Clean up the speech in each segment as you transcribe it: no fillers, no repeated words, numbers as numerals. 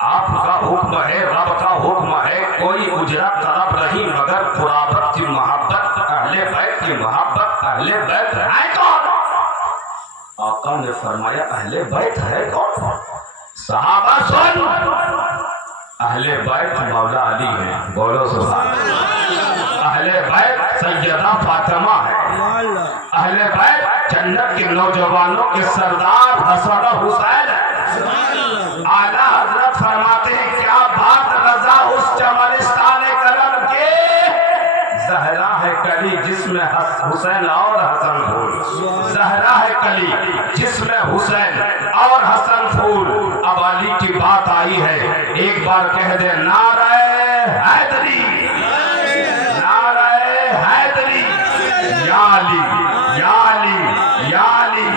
آپ کا حکم ہے، رب کا حکم ہے، کوئی اجرت طلب نہیں مگر قرابت کی محبت، اہل بیت کی محبت۔ اہل بیت ہے کون؟ آقا نے فرمایا اہل بیت ہے کون؟ صحابہ سن، اہل بیت مولا علی ہے، بولو سبحان اللہ۔ اہل بیت سیدہ فاطمہ ہے، اہل بیت جنت کے نوجوانوں کے سردار حسن و حسین ہے۔ اعلیٰ حضرت فرماتے ہیں کیا بات رضا اس چمنستان کرم کے، زہرا ہے کلی جس میں حسین اور حسن پھول، زہرا ہے کلی جس میں حسین اور حسن پھول۔ اب علی کی بات آئی ہے، ایک بار کہہ دے نعرہ حیدری، نعرہ حیدری، یا علی یا علی یا علی،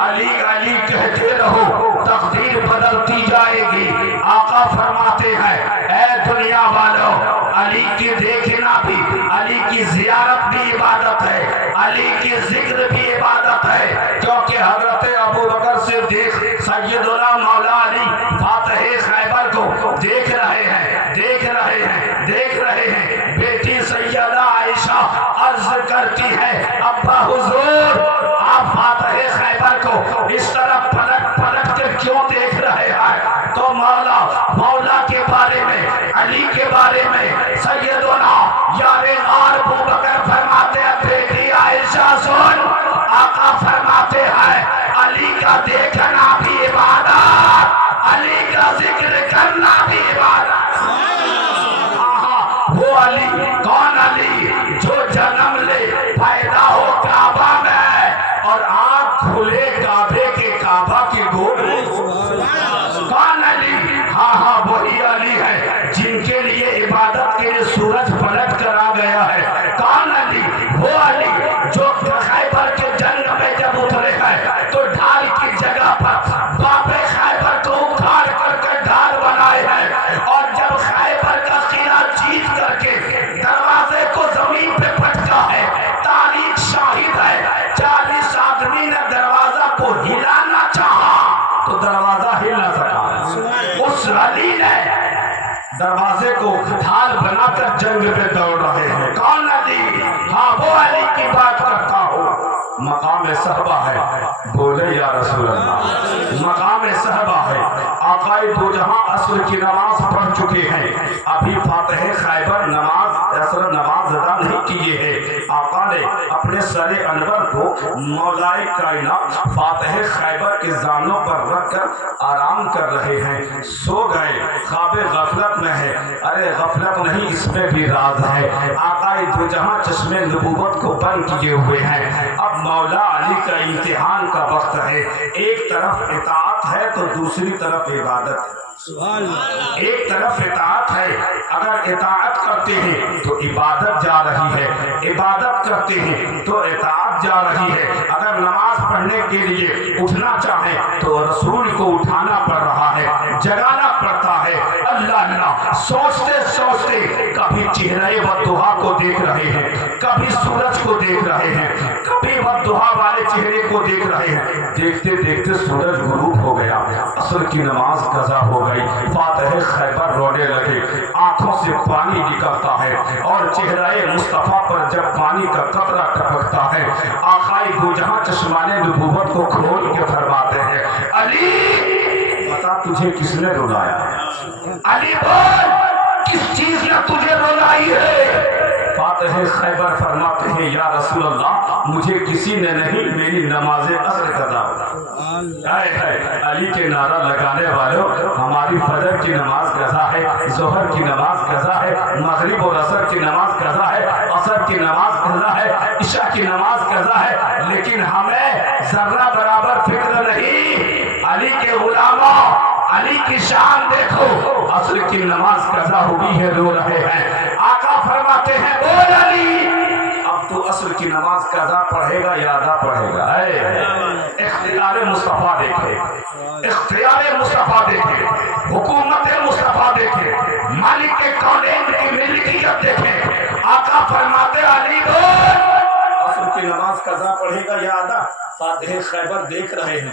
علی علی کہتے رہو تقدیر بدلتی جائے گی۔ آقا فرماتے ہیں اے دنیا والو، علی کی دیکھنا بھی، علی کی زیارت بھی عبادت ہے، علی کی ذکر بھی عبادت ہے، کیونکہ حضرت ابو بکر صدیق سیدنا مولا علی فاتح خیبر کو دیکھ رہے ہیں، دیکھ رہے ہیں، دیکھ رہے ہیں۔ بیٹی سیدہ عائشہ عرض کرتی ہے ابا حضور آپ فاتح خیبر کو اس طرح پلٹ پلٹ کر کیوں دیکھ رہے ہیں؟ تو مولا کے بارے میں، علی کے بارے میں سیدنا یار غار ابو بکر فرماتے ہیں بیٹی عائشہ سن، آقا فرماتے ہیں علی کا دیکھنا بھی عبادت، علی کا ذکر کرنا بھی عبادت۔ وہ علی کون علی جو جنم لے پیدا ہو کعبہ میں اور آنکھ کھلے کعبے کے کعبہ کی گود میں، کون علی؟ ہاں وہی علی ہے جن کے لیے عبادت کے لیے سورج پلٹ کر آ گیا ہے۔ کون علی؟ وہ علی جو خیبر کے جنگ میں جب اترے ہیں تو ڈھال کی جگہ پر باب خیبر کو اکھاڑ کر ڈھال بنائے ہیں، اور جب خیبر کا قلعہ جیت کر کے دروازے کو زمین پہ پٹکا ہے، تاریخ شاہد ہے 40 آدمی نے دروازہ کو ہلانا چاہا تو دروازہ ہل نہ سکا، اس علی نے دروازے کو ڈھال بنا کر جنگ پہ دوڑ رہے ہیں۔ کون علی؟ ہاں وہ علی کی بات کرتا ہوں۔ مقام صحبہ ہے، بولے یا رسول اللہ، مقام صحبہ ہے۔ آقا دو جہاں عصر کی نماز پڑھ چکے ہیں، ابھی فاتح خیبر عصر نماز ادا نہیں کیے ہیں۔ آقا نے اپنے سر انور کو مولائے کائنات فاتح خیبر کے زانوں پر رکھ کر آرام کر رہے ہیں، سو گئے، خواب غفلت میں ہے۔ ارے غفلت نہیں، اس میں بھی راز ہے۔ آقا دو جہاں چشم نبوت کو بند کیے ہوئے ہیں، اب مولا علی کا امتحان کا وقت ہے۔ ایک طرف اطاعت ہے تو دوسری طرف عبادت ہے، ایک طرف اطاعت ہے، اگر اطاعت کرتے ہیں تو عبادت جا رہی ہے، عبادت کرتے ہیں تو اطاعت جا رہی ہے۔ اگر نماز پڑھنے کے لیے اٹھنا چاہیں تو رسول کو اٹھانا پڑ رہا ہے، جگانا پڑتا ہے۔ اللہ اللہ سوچتے سوچتے کبھی چہرے والضحیٰ کو دیکھ رہے ہیں، کبھی سورج کو دیکھ رہے ہیں، کبھی والضحیٰ والے چہرے کو دیکھ رہے ہیں۔ دیکھتے دیکھتے سورج غروب ہو گیا، عصر کی نماز قضا ہو گئی۔ فاتح خیبر رونے لگے، آنکھوں سے پانی نکلتا ہے، اور چہرہ مصطفیٰ پر جب پانی کا قطرہ ٹپکتا ہے، آقا دو جہاں چشمان نبوت کو کھول کے فرماتے ہیں علی بتا تجھے کس نے رلایا؟ علی بول کس چیز نے تجھے رلائی ہے؟ فاتح خیبر فرماتے ہیں یا رسول اللہ مجھے کسی نے نہیں، میری نماز عصر قضا ہے۔ علی کے نعرہ لگانے والوں، ہماری فجر کی نماز قضا ہے، ظہر کی نماز قضا ہے، مغرب اور عصر کی نماز قضا ہے، عصر کی نماز قضا ہے، عشاء کی نماز قضا ہے، لیکن ہمیں ذرہ برابر فکر نہیں۔ علی کے غلاموں علی کی شان دیکھو، عصر کی نماز قضا ہوئی ہے، رو رہے ہیں۔ آقا فرماتے ہیں بول علی اب تو عصر کی نماز قضا پڑھے گا یا ادا پڑھے گا؟ اختیار مصطفیٰ دیکھے، اختیار مصطفیٰ دیکھے، حکومت مصطفیٰ دیکھے، مالک کونین کی ملکیت دیکھے۔ آقا فرماتے علی بول عصر کی نماز قضا پڑھے گا یا ادا؟ فاتح خیبر دیکھ رہے ہیں،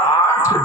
8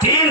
3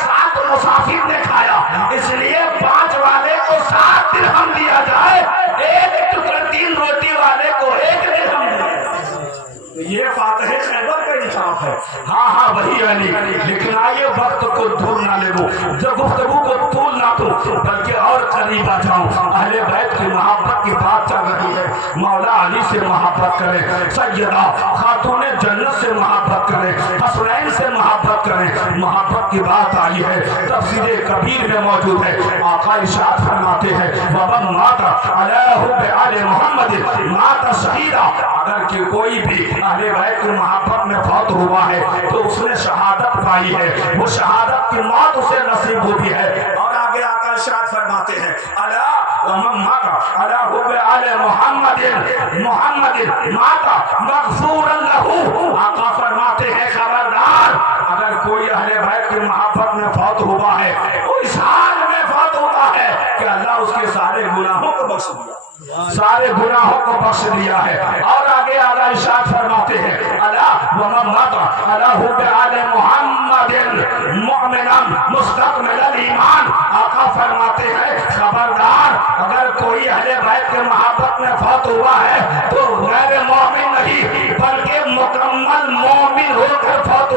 7 بڑھتی علی، لیکن آئیے وقت کو دور نہ لے لو، جب گفتگو کو طول نہ دو بلکہ اور قریب آ جاؤں۔ اہل بیت کی محبت کی بات چل رہی ہے، مولا علی سے محبت کریں، سیدہ خاتون جنت سے محبت کریں، حسنین سے محبت کریں۔ محبت کی بات آئی ہے، تفسیر کبیر میں موجود ہے، آقا ارشاد فرماتے ہیں وَمَن مَاتَ عَلَىٰ حُبِّ آلِ محمد مَاتَ شہیدًا، اگر کہ کوئی بھی اہل بیت کی محبت میں فوت ہوا ہے تو اس نے شہادت پائی ہے، وہ شہادت کی موت اسے نصیب ہوتی ہے۔ اور آگے آقا ارشاد فرماتے ہیں الا ومن مات علی حب آل محمد مات مغفورا له، آقا فرماتے ہیں خبردار اگر کوئی اہل بیت کی محبت میں فوت ہوا ہے، کوئی حال میں فوت ہوتا ہے کہ اللہ اس کے سارے گناہوں کو بخش دیا، سارے گناہوں کو بخش دیا ہے۔ اور آگے آقا ارشاد فرماتے ہیں الا ومن مات علی حب آل محمد مؤمنا مستقبل ایمان، آقا فرماتے ہیں خبردار اگر کوئی اہل بیت کے محبت میں فوت ہوا ہے تو غیر مومن نہیں بلکہ مکمل مومن ہو کر فوت